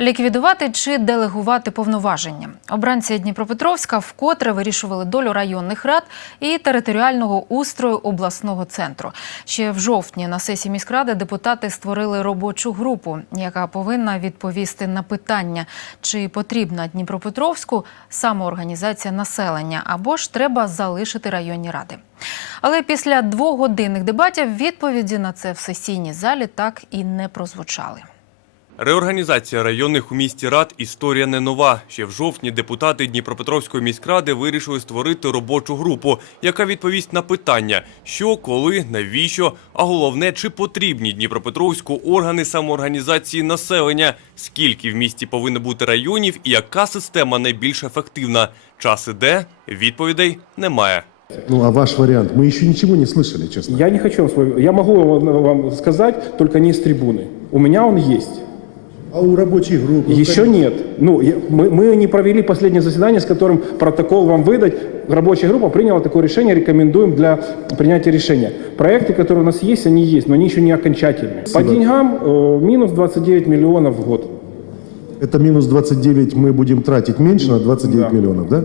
Ліквідувати чи делегувати повноваження. Обранці Дніпропетровська вкотре вирішували долю районних рад і територіального устрою обласного центру. Ще в жовтні на сесії міськради депутати створили робочу групу, яка повинна відповісти на питання, чи потрібна Дніпропетровську самоорганізація населення або ж треба залишити районні ради. Але після двогодинних дебатів відповіді на це в сесійній залі так і не прозвучали. Реорганізація районних у місті рад історія не нова. Ще в жовтні депутати Дніпропетровської міськради вирішили створити робочу групу, яка відповість на питання, що, коли, навіщо, а головне, чи потрібні Дніпропетровську органи самоорганізації населення, скільки в місті повинно бути районів і яка система найбільш ефективна. Час іде, відповідей немає. Ну, а ваш вариант? Мы еще ничего не слышали, честно. Я не хочу вам свой... Я могу вам, вам сказать, только не с трибуны. У меня он есть. А у рабочей группы? Еще нет. Ну, я- мы, мы не провели последнее заседание, с которым протокол вам выдать. Рабочая группа приняла такое решение, рекомендуем для принятия решения. Проекты, которые у нас есть, они есть, но они еще не окончательные. По Спасибо. деньгам э, минус 29 миллионов в год. Это минус 29 мы будем тратить меньше на 29 Да. миллионов, да?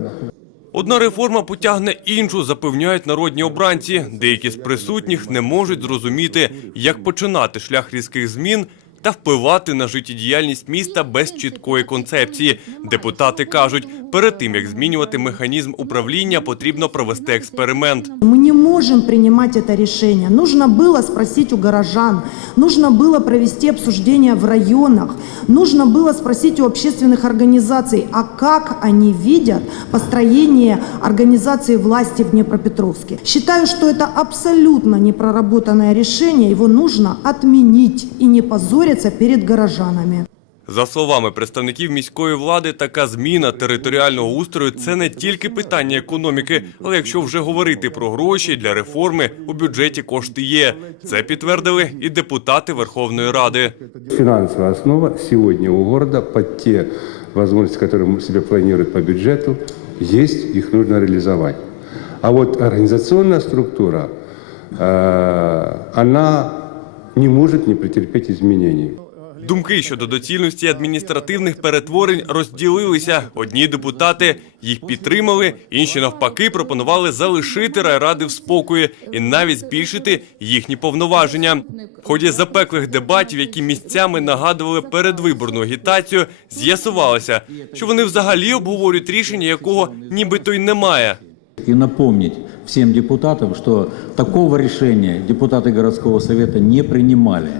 Одна реформа потягне іншу, запевняють народні обранці. Деякі з присутніх не можуть зрозуміти, як починати шлях різких змін та впливати на життєдіяльність міста без чіткої концепції. Депутати кажуть, перед тим як змінювати механізм управління, потрібно провести експеримент. Мы не можем принимать это решение. Нужно было спросить у горожан, нужно было провести обсуждение в районах, нужно было спросить у общественных организаций, а как они видят построение организации власти в Днепропетровске. Считаю, что это абсолютно непроработанное решение, его нужно отменить и не позориться перед горожанами. За словами представників міської влади, така зміна територіального устрою це не тільки питання економіки, але якщо вже говорити про гроші для реформи, у бюджеті кошти є. Це підтвердили і депутати Верховної Ради. Финансовая основа сегодня у города под те возможности, которые мы себе планирует по бюджету, есть, их нужно реализовать. А вот организационная структура, э, она не может не претерпеть изменений. Думки щодо доцільності адміністративних перетворень розділилися. Одні депутати їх підтримали, інші навпаки пропонували залишити райради в спокої і навіть збільшити їхні повноваження. В ході запеклих дебатів, які місцями нагадували передвиборну агітацію, з'ясувалося, що вони взагалі обговорюють рішення, якого нібито й немає. И напомнить всем депутатам, что такого решения депутаты городского совета не принимали.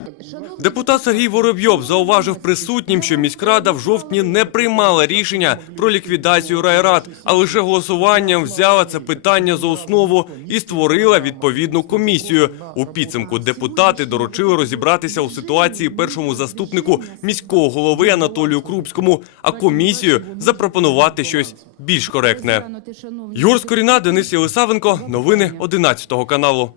Депутат Сергій Воробйов зауважив присутнім, що міськрада в жовтні не приймала рішення про ліквідацію райрад, а лише голосуванням взяла це питання за основу і створила відповідну комісію. У підсумку депутати доручили розібратися у ситуації першому заступнику міського голови Анатолію Крупському, а комісію запропонувати щось більш коректне. Юр Скоріна, Денис Єлисавенко, новини 11 каналу.